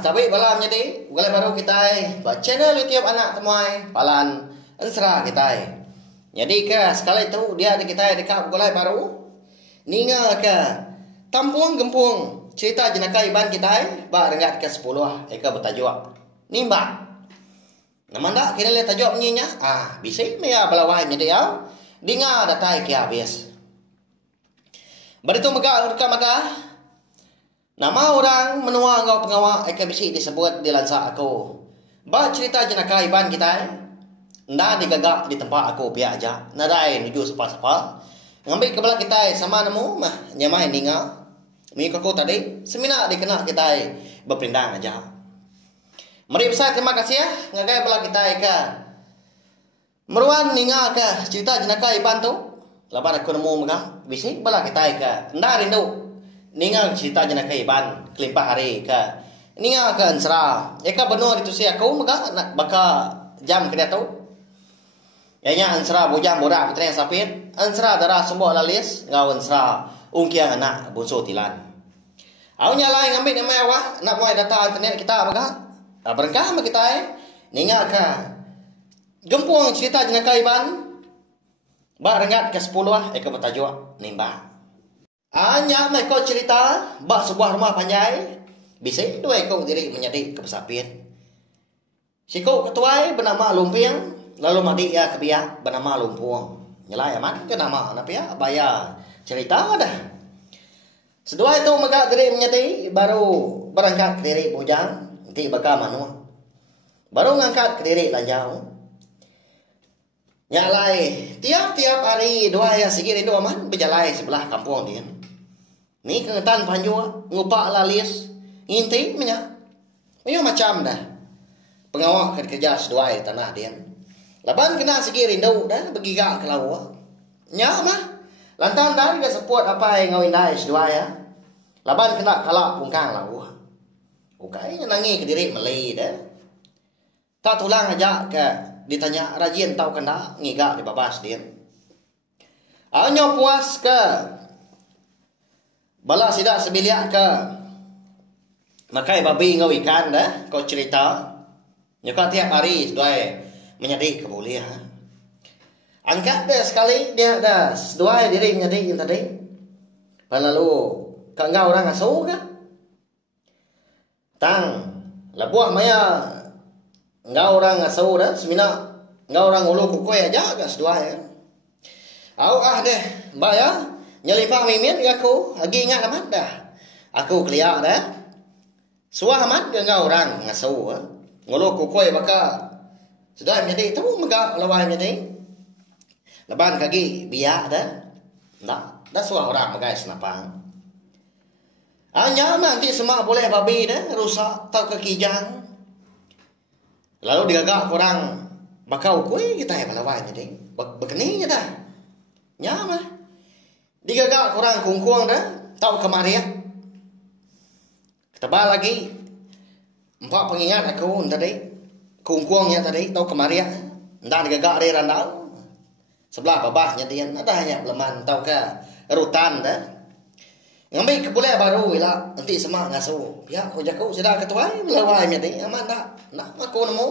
tapi balam jadi gulai baru kita channel YouTube anak temuai palan ensra kita. Jadi ke sekali itu dia di kita dekat gulai baru ninga ke Tampuang Gempung cerita jenaka iban kita ba rengat ke 10 eka bertajuk nimba. Nama ndak kini lihat tajuk nyinya bisik mea balawai jadi ya dinga datai ke habis. Baritu mega rekam ada nama orang menua ngau pengawak eka bisi disebut di lansa aku. Ba cerita jenaka iban kita nda digagak di tempat aku pihak aja. Nadai nuju sapa-sapa. Ngambil kebelah kita sama nemu mah nyamai ninga. Mi aku tadi semina dikena kita berpindang aja. Mari besar terima kasih ya ngagai belah kita eka. Meruan ninga ke cerita jenaka iban tu. Laban aku nemu mega bisi belah kita eka. Nda rindu ninga cerita jenaka iban kelimpah hari ke ninga ke ensra eka benar itu si aku mega baka jam kena tu yanya ensra bujang borak putra yang sapit ensra darah semua lalis ngau ensra ungkiang anak bunso tilan au nyalai ngambil nama awak nak buat data internet kita mega berkah ma kita ninga ke Gempung cerita jenaka iban ba rengat ke 10 eka bertajuk nimba. Hanya mereka cerita bak sebuah rumah panjai bisa dua ekor diri menjadi kepesapin. Sikuk ketuai bernama Lumping lalu madi ya kebiak bernama Lumpung. Nyelai aman ke nama apa ya bayar cerita dah. Sedua itu mereka diri menjadi baru berangkat ke diri bujang nanti bakal manu. Baru ngangkat ke diri lanjau. Nyalai tiap-tiap hari dua ya segini dua man berjalai sebelah kampung dia. Ni kengetan panjua ngupak lalis nginti menya. Ini macam dah. Pengawak kerja seduai tanah dia. Laban kena segi rindu dah begigak ke lawa. Nya mah. Lantan dah dia support apa yang ngawin dah seduai ya. Laban kena kalak pungkang lawa. Ukai nangi ke diri melei dah. Tak tulang aja ke ditanya rajin tahu kena ngigak di babas dia. Anyo puas ke bala sidak sebiliak ke makai babi ngau ikan dah kau cerita nyuka tiap hari seduai menjadi kebolehan angkat dah sekali dia dah seduai diri menjadi yang tadi lalu kau ngau orang asuh ke tang labuah maya ngau orang asuh dah semina ngau orang ulu kukoi aja ke seduai au deh mbak ya nyelipang mimin aku lagi ingat amat dah. Aku keliak dah. Suah amat ke ngau orang ngasuh. Ngulu kukoi baka. Sudah menjadi itu mega lawai menjadi. Leban kaki biak dah. Dah suah orang mega senapang. Hanya nanti semua boleh babi dah rusak tau kekijang. Lalu digagak orang bakau kue kita yang lawai menjadi. Begini je dah. Nyamah. Digagak kurang kungkuang dah tahu kemarin ketebal lagi empat pengingat aku tadi kungkuangnya tadi tahu kemarin ndak digagak dari randau sebelah babahnya dia ada hanya leman tahu ke rutan dah ngambil kepulai baru ila nanti semak ngasuh pihak ko jaku sudah ketua melawai tadi aman nak aku nemu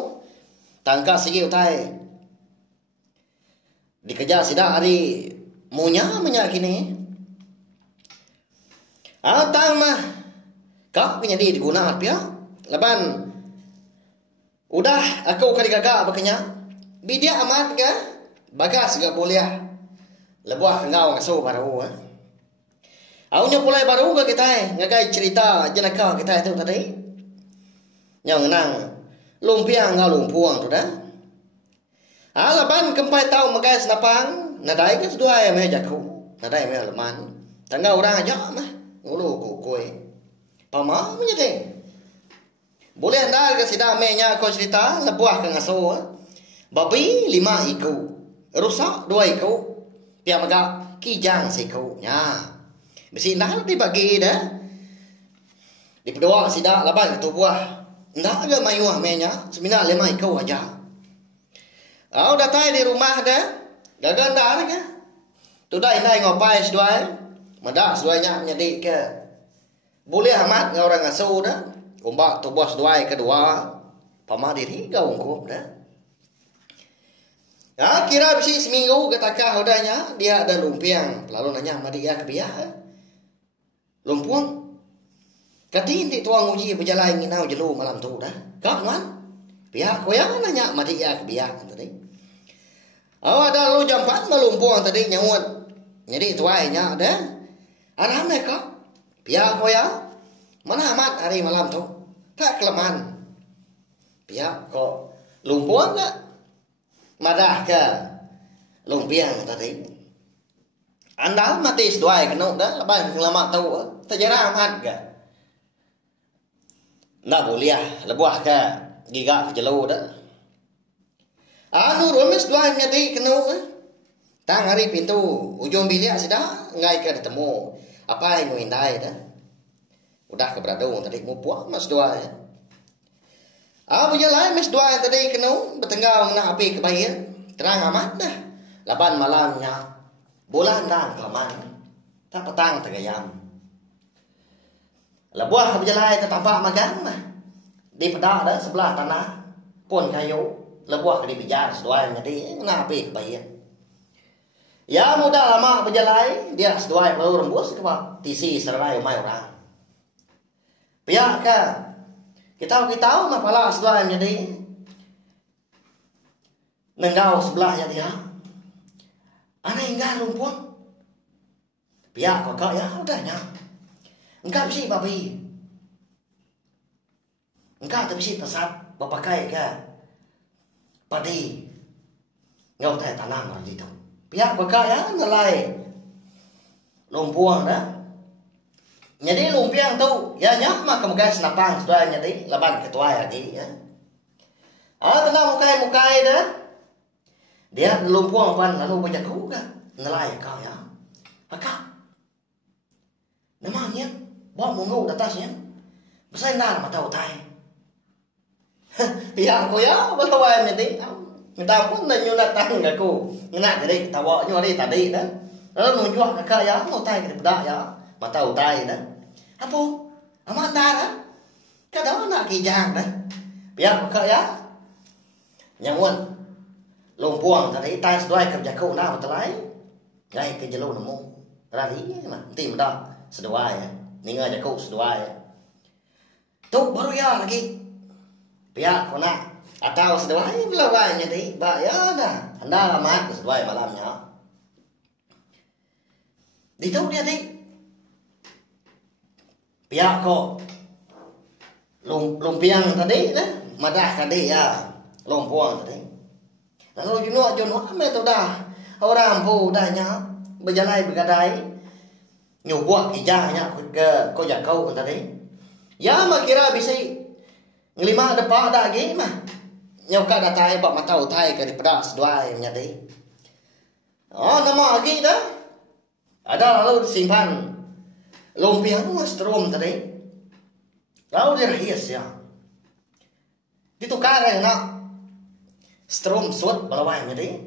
tangka sigi utai dikejar sidak hari munya kini. Tang mah kau punya digunakan pia. Leban udah aku kali gagak bakanya. Bidia amat ke? Bagas gak boleh. Lebuah ngau ngasuh baru. Aunya pulai baru ke kita ngagai cerita jenaka kita itu tadi. Yang ngenang lumpiang ngau lumpuang tu dah. Leban kempai tahu magai senapang. Nadai ke sedua ayam jaku. Nadai me leman. Tangga orang aja mah. Ngulu kukui. Pama menjadi. Boleh anda ke sida menya kau cerita lebuah ke ngasuh. Babi 5 iku. Rusak 2 iku. Pihak maga kijang siku. Ya. Besi dah dibagi dah. Di pedua sida laban itu buah. Ndak ada mayuah menya. Semina 5 iku aja. Datai di rumah dah. Gagal dah ke? Tu dah inai ngopai seduai. Madak seduainya menjadi ke. Boleh amat dengan orang asuh dah. Umbak tu bos duai kedua. Pama diri kau ungkup dah. Ya, kira bisi seminggu ketakah udahnya dia ada lumpiang. Lalu nanya sama dia kebiah. Lumpuang. Katin ti tuang uji berjalan nginau jelu malam tu dah. Kak man. Pihak koyang nanya sama dia kebiah tadi. Oh ada lalu jam 4 melumpuang tadi nyawut. Jadi tuainya ada. Aram kak. Pihak koyang. Mana amat hari malam tu. Tak kelemahan. Pihak kok lumpuang tak? Madah ke lumpiang tadi. Anda mati seduai kena dah. Lepas lama tahu. Terjarah amat ke? Nggak boleh. Lebuah ke gigak jelu dah. Anu romes seduai mati kena. Tang hari pintu. Ujung bilik sudah. Ngai ke ditemu. Apa yang ngindai dah. Udah ke beradung tadi. Mupuang mas seduai. Berjalan mes dua tadi kena bertengah nak api kebayan. Terang amat dah. Laban malamnya bulan dan kelaman. Tak petang tergayam. Lebuah berjalan tertampak magang mah. Di pedak dah sebelah tanah pun kayu. Lebuah ke dipijar seduai jadi nak api kebayan. Ya mudah lama berjalan dia seduai perlu rembus ke pak tisi serai mai orang. Pihak ke kita tahu mah pala sebelah jadi nenggau sebelahnya dia. Aneh enggak lumpuang. Pihak kok ya udahnya. Enggak bisa babi. Enggak tak bisa pesat bapakai ke padi. Ngau teh tanam di tu. Pihak kok ya ngelai lumpuang dah. Jadi lumpiang tu ya nyak mah kemukai senapang sudah jadi laban ketua lagi ya. Kena mukai dah. Dia lumpuang pan lalu banyak juga ngelai kau ya. Akak. Namanya bawa munggu atasnya. Besar nar mata utai. Pihak ko ya balawai jadi. Minta pun na nyunat tang aku. Ngena jadi tawa nyo di tadi dah. Lalu nunjuk kakak ya utai ke bedak ya. Mata utai dah. Apa? Amat darah. Kadang nak kijang dah. Biar kakak ya. Nyamun. Lumpuang tadi tai seduai ke jakau na betelai. Ngai ke jelu nemu. Rali mah. Nanti mendak seduai ya. Ninga jakau seduai ya. Tu baru ya lagi. Biar kau nak. Atau seduai belawai jadi. Ba ya dah. Anda amat seduai malamnya. Di tu dia di. Pihak kok lumpiang tadi dah. Madah tadi ya. Lumpuang tadi. Lalu junuk ame tu dah. Orang pu dah nya berjalan bergadai. Nyubuak kijahnya ke jakau tadi. Ya mak kira bisa ngelima depak dah lagi mah. Nyauka datai bak mata utai ke di pedas dua yang nyadi. Oh nama lagi dah. Ada lalu disimpan lumpiang mas terum tadi. Lalu dirahis ya. Ditukar yang nak strum suat balawai jadi.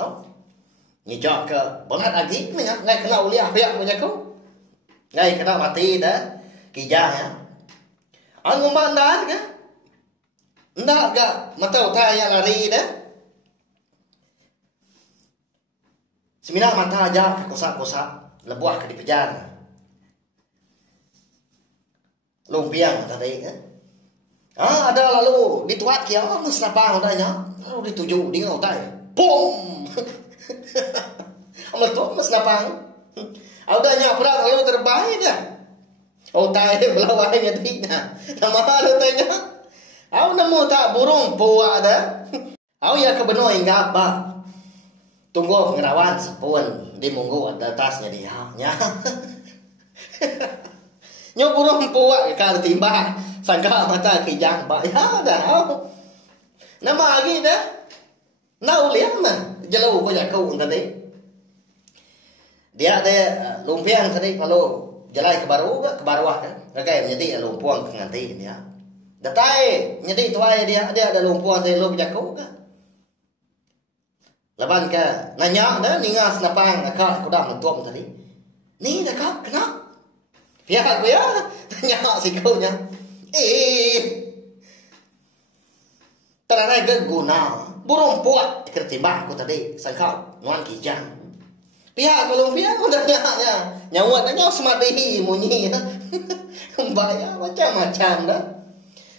Oh. Ngijak ke bolat lagi ngai kena uliah pihak punya kau. Ngai kena mati dah. Kijah ya. Anu mandan ke? Ndak ke mata utai yang lari dah. Semina mata aja ke kosak-kosak lebuah ke dipejar. Lumpiang tadi kan. Ada lalu dituat kia mas lapang udahnya. Lalu dituju di ngautai. Boom. Amal tu mas lapang. Udahnya perang lalu terbaik dah. Utai belawai ngetinya. Nama lalu tanya. Nemu tak burung puak dah. Ya kebenar hingga apa. Tunggu pengerawan sepun di munggu ada tasnya dia. Nya. Nyo burung puak ka timba sangka mata kijang ba ya dah. Nama lagi dah. Nau liam mah jelo ko jakau tadi. Dia ada lumpiang tadi kalau jalai ke bawah kan. Ragai menjadi lumpuang ke nganti ya. Datai nyedi tuai dia ada lumpuang tadi lu jakau kan. Laban ka nanya dah ninga senapang akak kuda mentuam tadi. Ni dah kak kenapa? Pihak aku ya tanya si kau nya. Terare guna burung puak ketimbang aku tadi sangkau nuan kijang. Pihak kalau pihak udah ya nyawat nyaw semati munyi. Bayar macam-macam dah.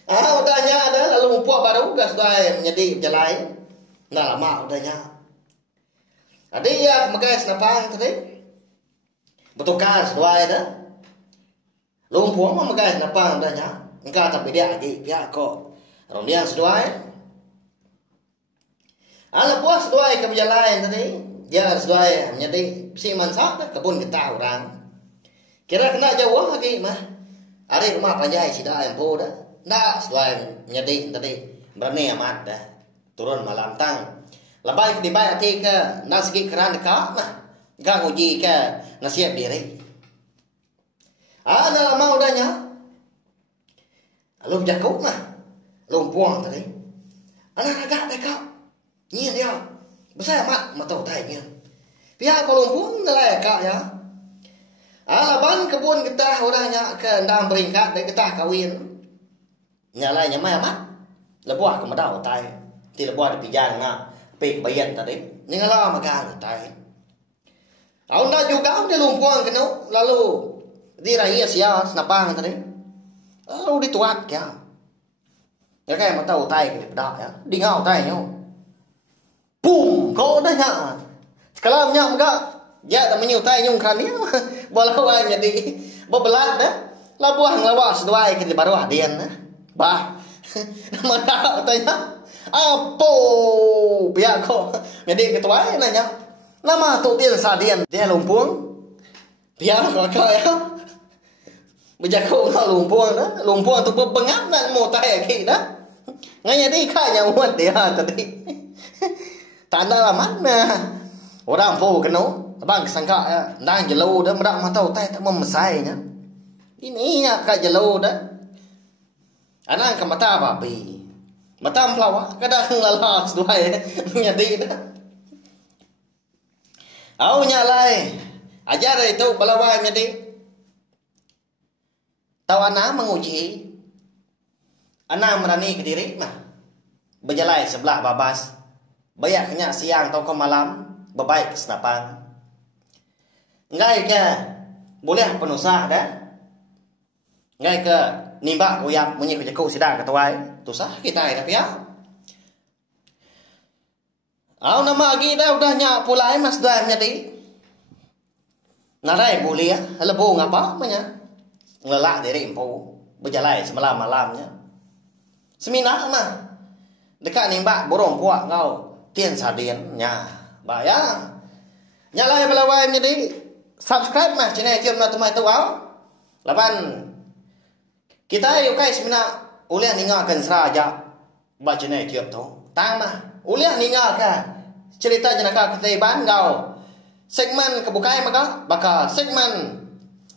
Udahnya ada lalu puak baru gas dah menjadi jalan. Dah lama udahnya. Ada ya makai senapang tadi. Bertukar sesuai dah. Lumpur mah makai senapang udahnya. Engkau tak beda lagi pihak kok. Orang dia sesuai. Puas sesuai ke berjalan tadi. Dia sesuai menjadi si mansak dah kebun kita orang. Kira kena jauh lagi mah. Ada rumah panjai sida empo dah. Dah sesuai menjadi tadi berani amat dah. Turun malam tang. Lebay di bayar ke nak segi keran dekat mah. Gang uji ke nasihat diri. Ada lama udahnya. Lum jakuk mah. Lum puang tadi. Anak agak dekat. Nhiên dia. Besar amat mata utainya. Pihak kalau pun nilai kak ya. Laban kebun kita orangnya ke ndam beringkat dari kita kawin. Nyalai nyamai amat. Lebuah ke medau utai. Ti lebuah di pijan na. Pik bayan tadi. Ni ngalah makan utai. Unda juga dia lumpuang kena lalu di raya sia senapang tadi. Lalu dituat kya. Ya kayak mata utai ke pedak ya. Di ngau utai nyo. Boom, kau dah nyak. Sekarang nyak enggak. Ya tak menyutai nyung kan ni. Boleh jadi bebelat dah. Labuang lawas dua ke baru hadian dah. Bah. Mana tanya? Apo pihak kau. Jadi ketua nanya. Nama tu dia sadian. Dia lumpung. Pihak kau ya. Berjaku kau lumpung dah. Lumpung tu pengap nak mau tai ke dah. Nganya di kaya muat dia tadi. Tanda lah mana orang po kena bang sangka ya nang jelo dah merak mata utai tak memesainya ini ya ka jelo dah anak ka mata babi mata melawa kadang lalas duai nyadi dah au nyalai ajar itu balawai nyadi tahu anak menguji anak merani ke diri mah berjalan sebelah babas. Bayak kena siang atau ke malam berbaik ke senapang. Ngai ke boleh penusah dah. Ngai ke nimbak kuyap munyi ke jaku sidang ketuai. Tusah kita dah pia. Nama lagi dah udah nyak pulai mas dah menjadi. Narai boleh ya. Lebu ngapa namanya? Ngelak diri empu. Berjalan semalam malamnya. Semina mah. Dekat nimbak borong puak ngau. Tiền xả điện nhà bà ya nhà lại balawai menjadi subscribe mah channel kiam na tumai tawau laban kita yuk kai semina ulian ningakan seraja ba channel kiam tu tang mah ulian ningakan cerita jenaka keteban ngau segmen kebukai maka bakal segmen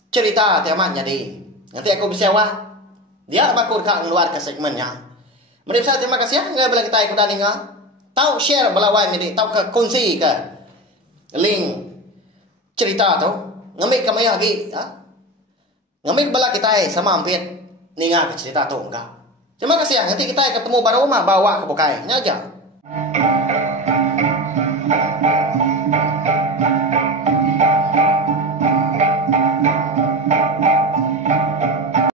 cerita tiamat jadi nanti aku bisa wah dia bakal keluar ke segmennya. Mari terima kasih ya ngai bala kita ikutan ninga. Tahu share balawai ni tahu ke kongsi ke link cerita tu ngambil kami lagi ngambil bala kita sama hampir ninga ke cerita tu enggak. Terima kasih ya nanti kita ketemu baru mah bawa ke bukai nya aja.